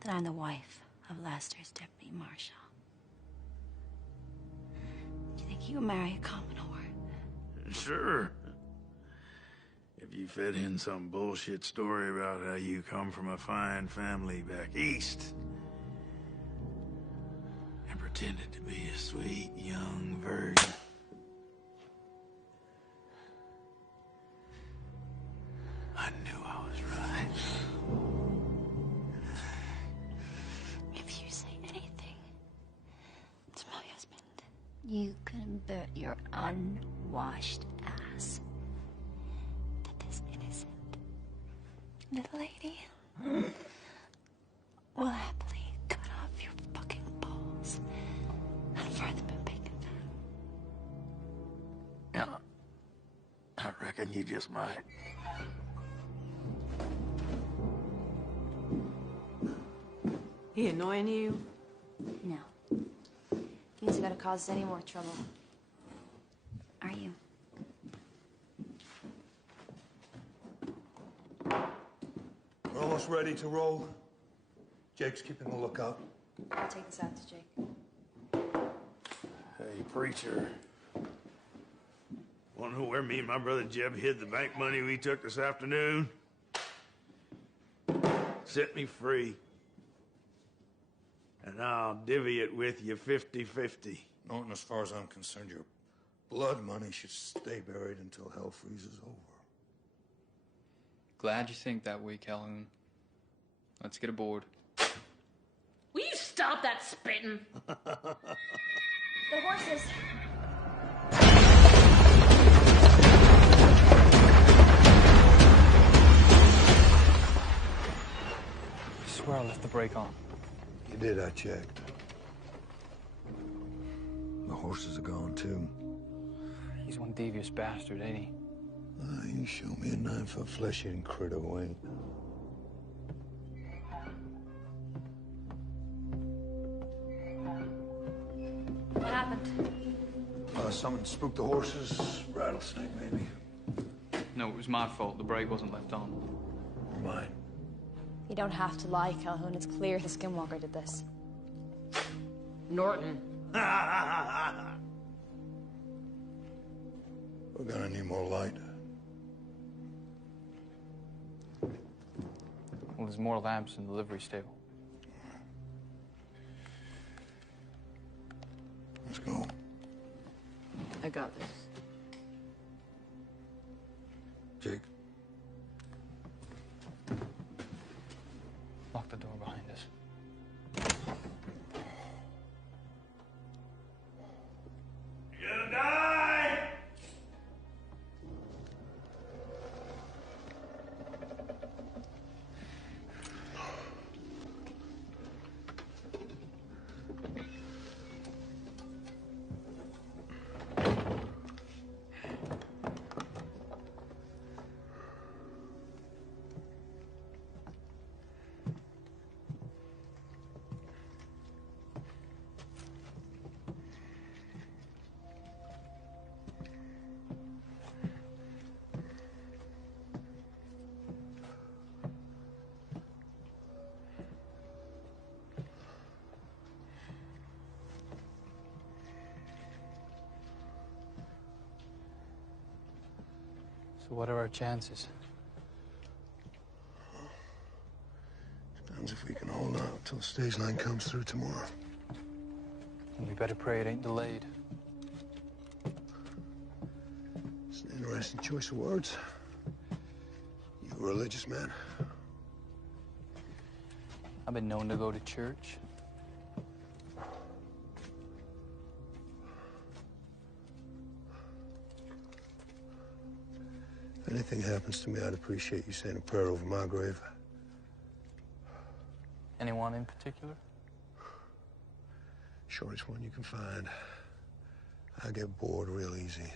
that I'm the wife of Lester's deputy marshal. Do you think you would marry a common whore? Sure. If you fed in some bullshit story about how you come from a fine family back east and pretended to be a sweet young virgin. I knew I was right. If you say anything to my husband, you convert your unwashed ass that this innocent little lady will happily cut off your fucking balls and fry them in bacon. Yeah, I reckon you just might. He annoying you? No. He isn't gonna cause us any more trouble. Are you? We're almost ready to roll. Jake's keeping a lookout. I'll take this out to Jake. Hey, preacher. Wanna know where me and my brother Jeb hid the bank money we took this afternoon? Set me free. And I'll divvy it with you 50-50. Norton, as far as I'm concerned, your blood money should stay buried until hell freezes over. Glad you think that way, Calhoun. Let's get aboard. Will you stop that spitting? The horses. I swear I left the brake on. You did, I checked. The horses are gone, too. He's one devious bastard, ain't he? You show me a 9-foot flesh-eating critter who ain't. What happened? Someone spooked the horses. Rattlesnake, maybe. No, it was my fault. The brake wasn't left on. Mine. You don't have to lie, Calhoun. It's clear the Skinwalker did this. Norton. We're gonna need more light. Well, there's more lamps in the livery stable. Let's go. I got this. Jake. Lock the door behind us. You're gonna die! So what are our chances? Depends if we can hold out till the stage line comes through tomorrow. And we better pray it ain't delayed. It's an interesting choice of words. You a religious man? I've been known to go to church. If anything happens to me, I'd appreciate you saying a prayer over my grave. Anyone in particular? Shortest one you can find. I get bored real easy.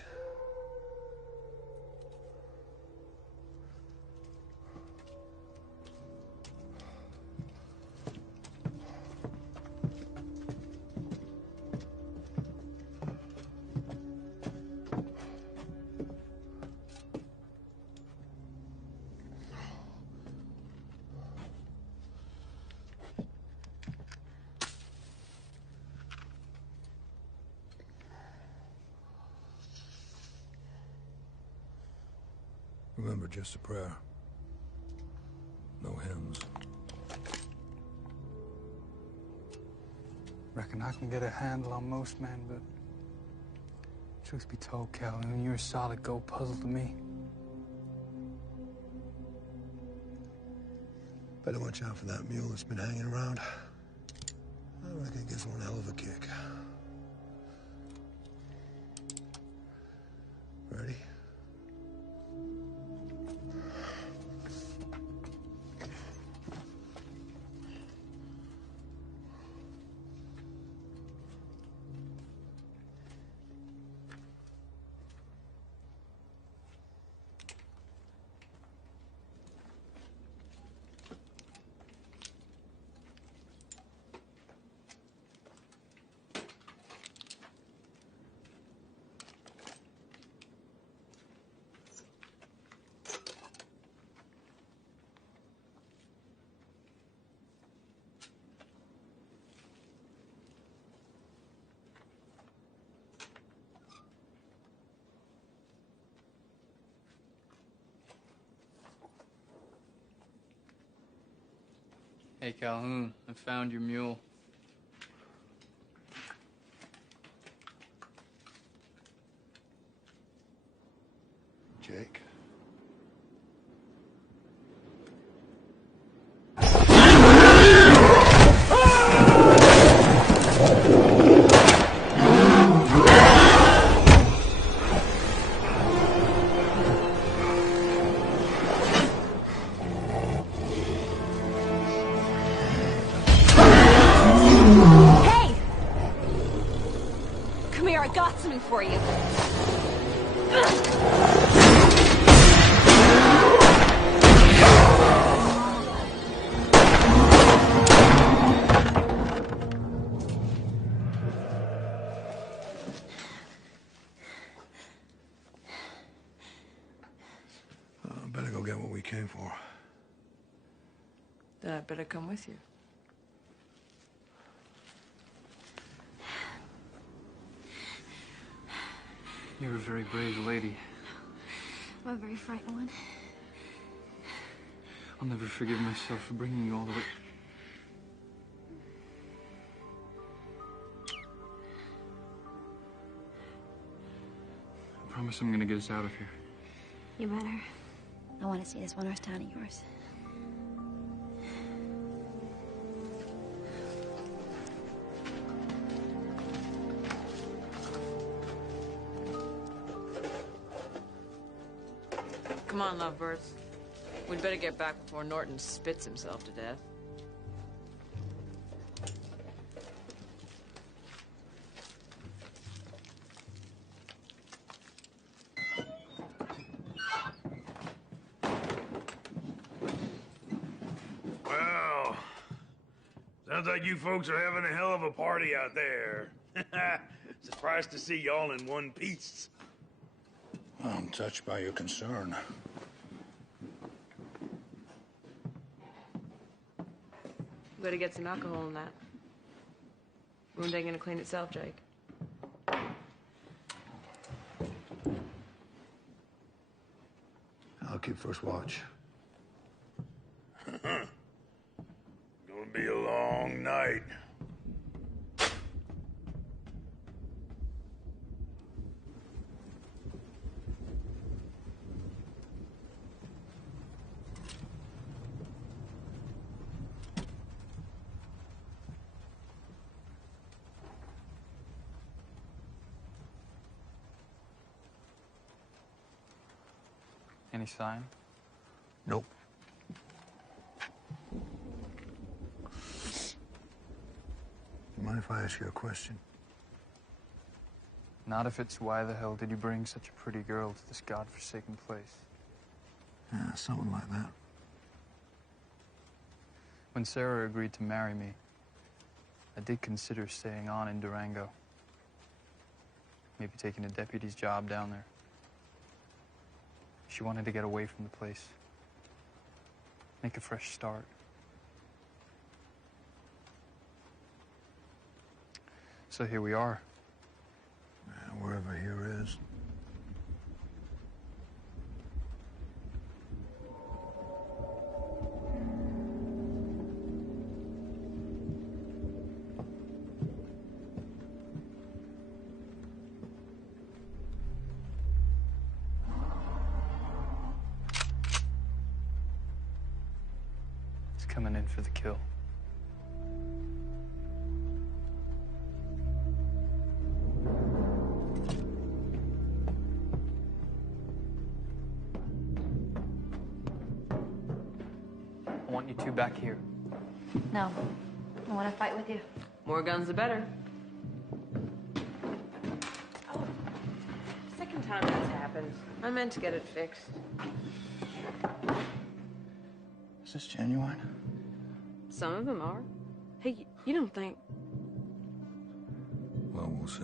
Remember, just a prayer. No hymns. Reckon I can get a handle on most men, but truth be told, Calhoun, you're a solid gold puzzle to me. Better watch out for that mule that's been hanging around. I reckon it gives one hell of a kick. Ready? Hey, Calhoun, I found your mule. Jake? Come here, I got something for you. Better go get what we came for. Then I'd better come with you. You're a very brave lady. I'm a very frightened one. I'll never forgive myself for bringing you all the way. I promise I'm gonna get us out of here. You better. I want to see this one-horse town of yours. Come on, lovebirds. We'd better get back before Norton spits himself to death. Well, sounds like you folks are having a hell of a party out there. Surprised to see y'all in one piece. I'm touched by your concern. Better get some alcohol in that. Wound ain't gonna clean itself, Jake. I'll keep first watch. Gonna be a long night. Any sign? Nope. Mind if I ask you a question? Not if it's why the hell did you bring such a pretty girl to this godforsaken place? Yeah, something like that. When Sarah agreed to marry me, I did consider staying on in Durango. Maybe taking a deputy's job down there. She wanted to get away from the place. Make a fresh start. So here we are. Wherever here is. coming in for the kill. I want you two back here. No. I want to fight with you. More guns, the better. Oh, second time that's happened. I meant to get it fixed. Is this genuine? Some of them are. Hey, you don't think... Well, we'll see.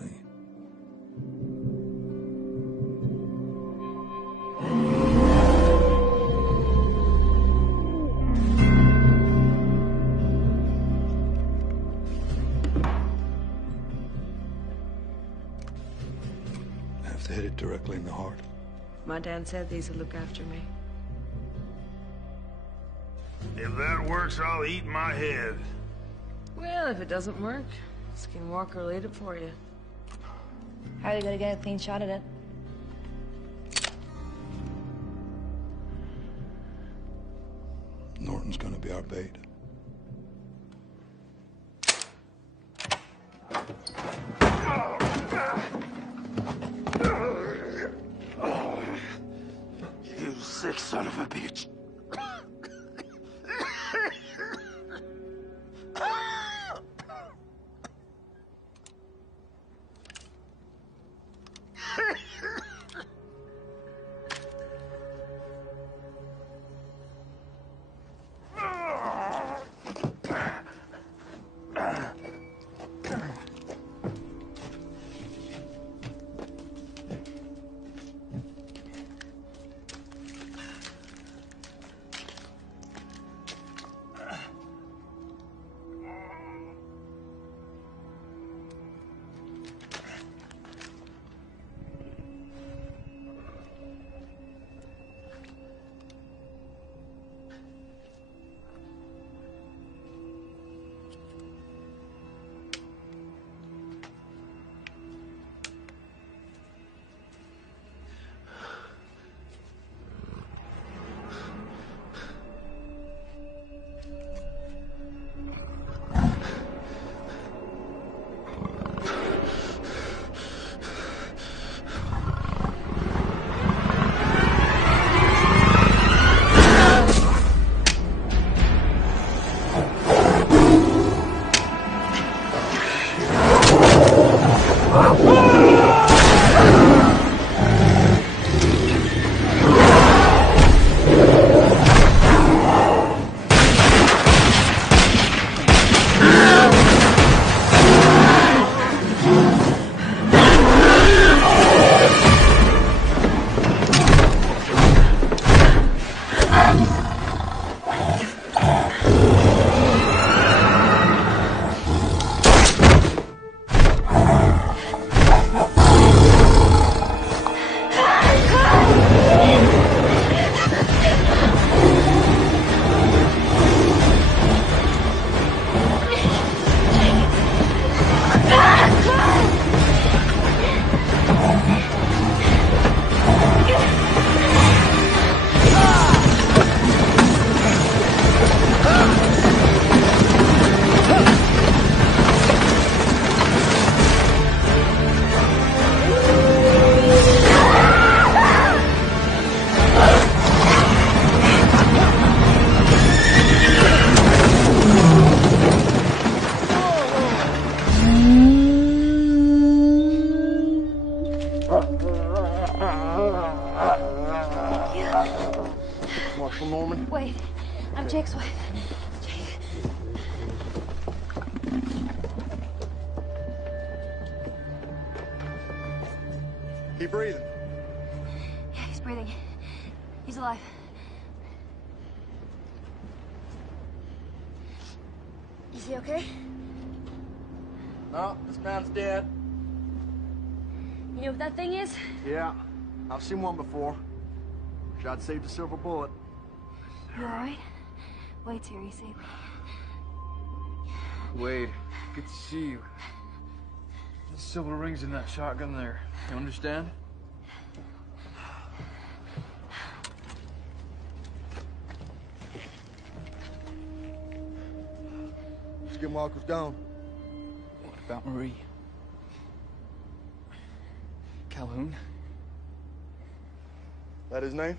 Have to hit it directly in the heart. My dad said these would look after me. If that works, I'll eat my head. Well, if it doesn't work, Skinwalker will eat it for you. How are you gonna get a clean shot at it? Norton's gonna be our bait. You sick son of a bitch. Wait, I'm Jake's wife. Keep breathing. Yeah, he's breathing. He's alive. Is he okay? No, this man's dead. You know what that thing is? Yeah, I've seen one before. Wish I'd saved a silver bullet. You alright? Wait till you save me. Wade, good to see you. The silver rings in that shotgun there. You understand? skinwalker's gone. What about Marie? Calhoun? That his name?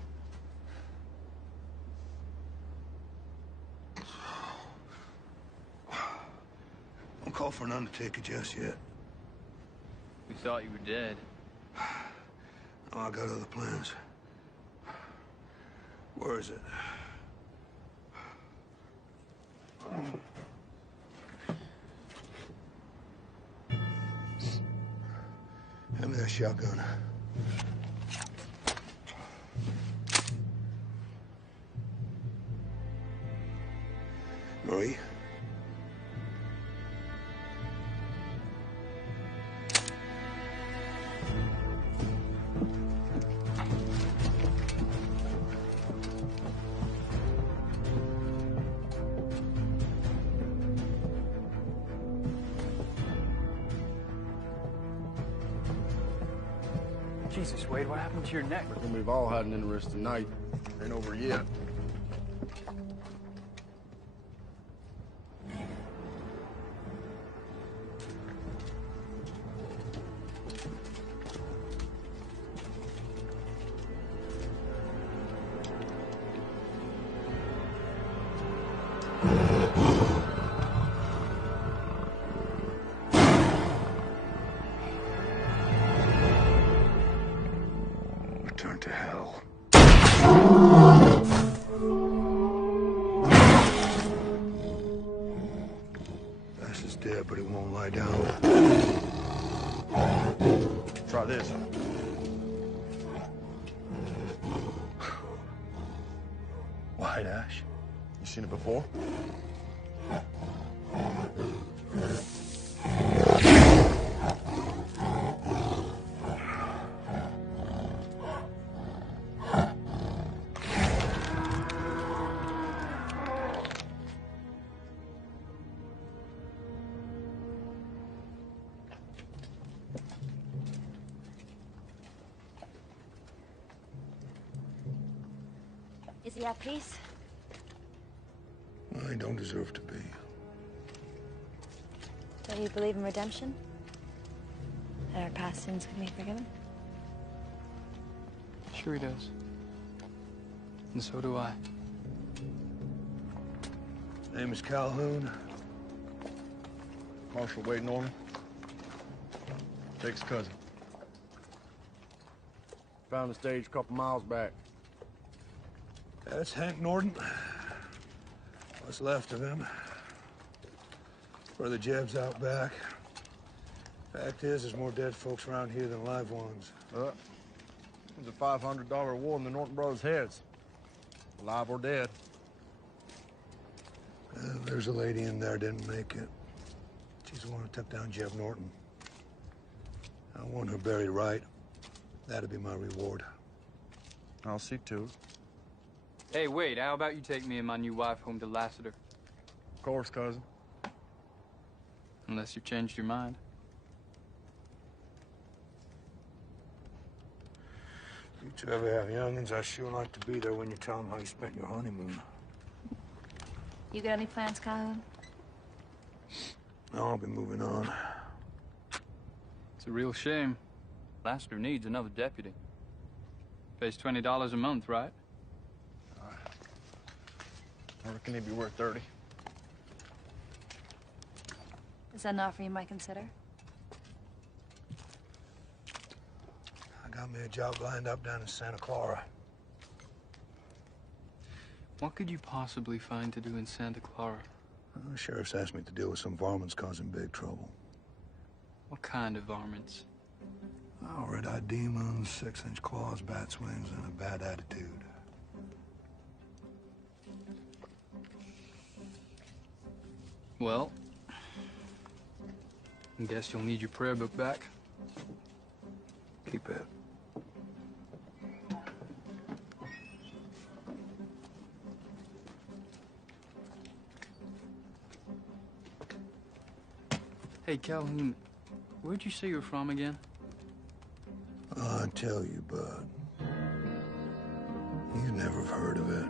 Don't call for an undertaker just yet. We thought you were dead. No, I got other plans. Where is it? Hand me that shotgun. Marie? Jesus, Wade, what happened to your neck? I reckon we've all had an interesting night. Ain't over yet. Return to hell. Bass is dead, but he won't lie down. Try this. White ash. You seen it before? Is he at peace? Well, he don't deserve to be. Don't you believe in redemption? That our past sins can be forgiven? Sure he does. And so do I. Name is Calhoun. Marshal Wade Norman. Jake's cousin. Found the stage a couple miles back. That's Hank Norton. What's left of him. Brother Jeb's out back. Fact is, there's more dead folks around here than live ones. There's a $500 award in the Norton brothers' heads. Alive or dead. There's a lady in there didn't make it. She's the one who took down Jeb Norton. I want her buried right. That'd be my reward. I'll see to it. Hey, Wade, how about you take me and my new wife home to Lassiter? Of course, cousin. Unless you've changed your mind. You two ever have youngins, I sure like to be there when you tell them how you spent your honeymoon. You got any plans, Calhoun? No, I'll be moving on. It's a real shame. Lassiter needs another deputy. Pays $20 a month, right? I reckon he'd be worth 30. Is that an offer you might consider? I got me a job lined up down in Santa Clara. What could you possibly find to do in Santa Clara? The sheriff's asked me to deal with some varmints causing big trouble. What kind of varmints? Oh, red-eyed demons, 6-inch claws, bat wings, and a bad attitude. Well, I guess you'll need your prayer book back. Keep it. Hey, Calhoun, where'd you say you're from again? I tell you, bud. You never have heard of it.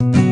you.